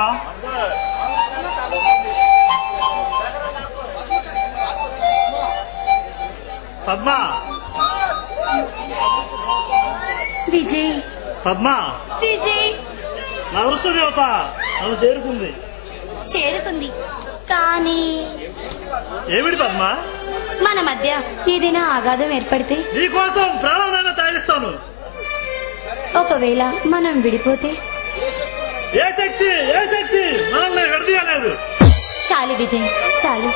పద్మ. పద్మ విజయ్. పద్మ విజయ్. నా వృష్ణ దేవత నన్ను చేరుకుంది కానీ ఏమిటి పద్మ? మన మధ్య ఏదైనా ఆఘాతం ఏర్పడితే నీకోసం ప్రాణాలైనా త్యాగిస్తాను. ఒకవేళ మనం విడిపోతే ఏ శక్తి మనల్ని విడదీయలేదు. చాలు విజయ్, చాలు.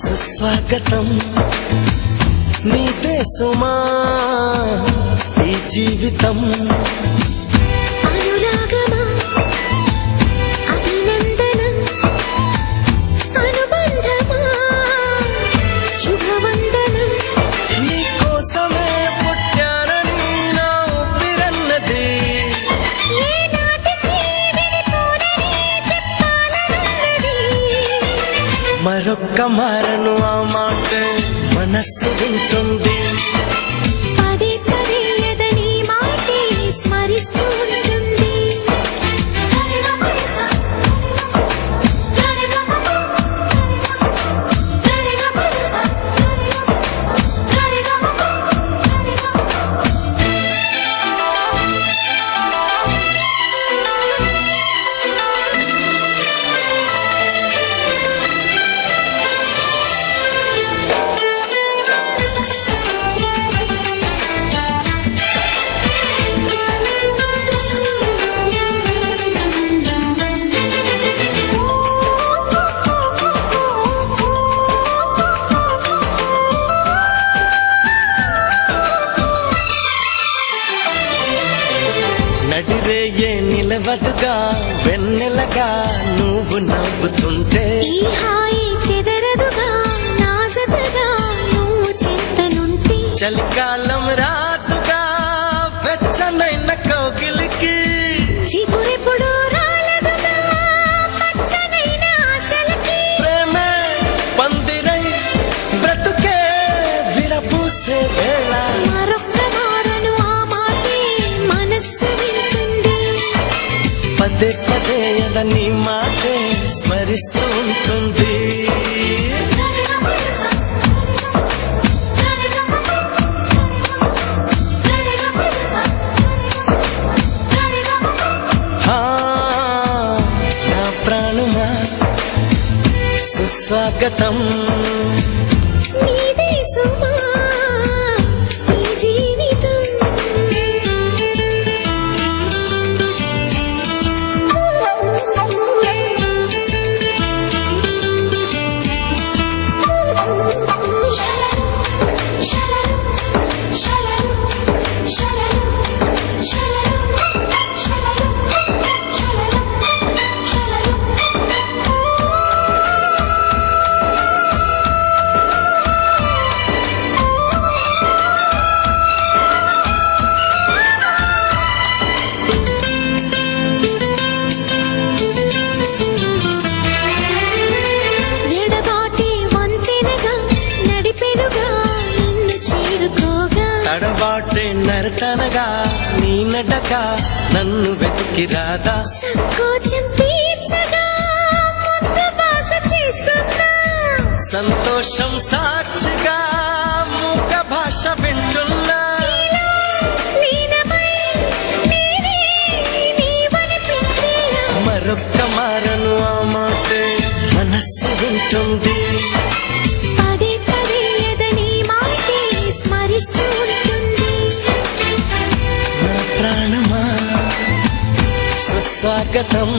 సుస్వాగతం నీదే సుమా ఈ జీవితం. అనురాగమా, అభినందనం, అనుబంధమా, శుభవందనం. నీకోసమే పుట్టానని నా ఊపిరన్నది. ఏనాటికి విడిపోనని చెప్పాలన్నది. మరొక్క మారను ఆ మాట మనస్సు వింటుంది. పదే పదే ఎదని మాటే స్మరిస్తూ ఉంటుంది. నడిరేయే నిలవదుగా వెన్నెలగా నువ్వు నవ్వుతుంటే. ఈ హాయి చెదరదుగా నా జతగా నువ్వు చింతనుంటే. చలికాలం రాదుగా వెచ్చనైన కౌగిలికి. చిగురెప్పుడు రాలదుగా పచ్చనైన ఆశలకి. ప్రేమే పందిరై బ్రతుకే విరపూసే వేళ. మరొక్క మారను ఆ మాటే మనస్సు వింటుంది. పదే పదే నీ మాటే స్మరిస్తూ ఉంటుంది. హా, నా ప్రాణమా సుస్వాగతం నీదే సుమా ఈ జీవితం. ఎడబాటి వంతెనగా నడిపెనుగా నిన్ను చేరుకోగా. తడబాటే నరతనగా నీ నడక నన్ను వెతికి రాదా. సంకోచం తీర్చగా ముద్దు బాస చేస్తున్నా. సంతోషం సాక్షిగా మూక భాష వింటున్నా. లీనమై నేనే నీవనిపించేలా. మరొక్క మారను ఆ మాటే మనస్సు వింటుంది. పదే పదే ఎదని మాటే స్మరిస్తూ ఉంటుంది. నా ప్రాణమా సుస్వాగతం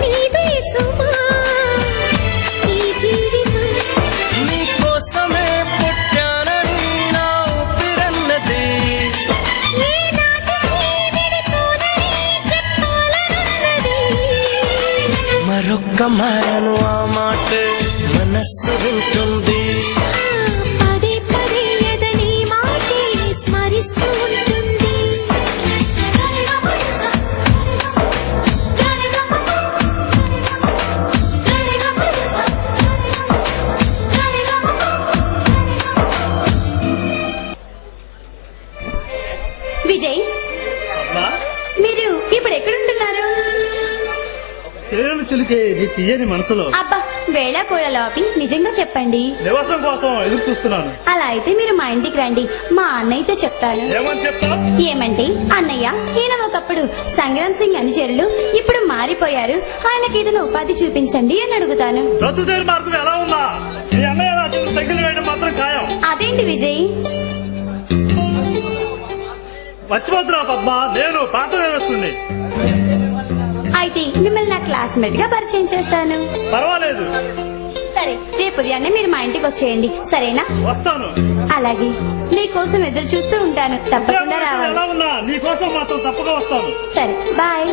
నీదే సుమా ఈ జీవితం. నీకోసమే పుట్టానని నా ఊపిరన్నది. ఏనాటికి విడిపోనని చెప్పాలన్నది. మరొక్క మారను ఆ మాటే మనస్సు వింటుంది. పదే పదే ఎదని మాటే స్మరిస్తూ ఉంటుంది. విజయ్, పద్మా, మీరు ఇప్పుడు ఎక్కడుంటున్నారు? తేనెలు చిలికే నీ తీయని మనసులో అబ్బా, వేళ కోళ ఆపి నిజంగా చెప్పండి. నివాసం కోసం ఎదురు చూస్తున్నాను. అలా అయితే మీరు మా ఇంటికి రండి, మా అన్నయ్యతో చెప్తాను. ఏమని చెప్తావు? ఏమంటే, అన్నయ్య, ఈయన ఒకప్పుడు సంగ్రామ్ సింగ్ అనుచరులు, ఇప్పుడు మారిపోయారు, ఆయనకి ఏదైనా ఉపాధి చూపించండి అని అడుగుతాను. రద్దుదేరి మార్గం ఎలా ఉందా? నీ అన్నయ్య నా చేతులు తగ్గిన వేయడం మాత్రం ఖాయం. అదేంటి విజయ్? మర్చిపోతున్నా పద్మా, నేను పాత వ్యవస్థండి. అయితే మిమ్మల్ని నా క్లాస్మేట్ గా పరిచయం చేస్తాను. పర్వాలేదు, సరే, రేపు ఉదయాన్నే మీరు మా ఇంటికి వచ్చేయండి, సరేనా? వస్తాను. అలాగే, నీకోసం ఎదురు చూస్తూ ఉంటాను, తప్పకుండా రావాలి. ఎలా ఉన్నా నీ కోసం మాత్రం తప్పగా వస్తాను. సరే, బాయ్.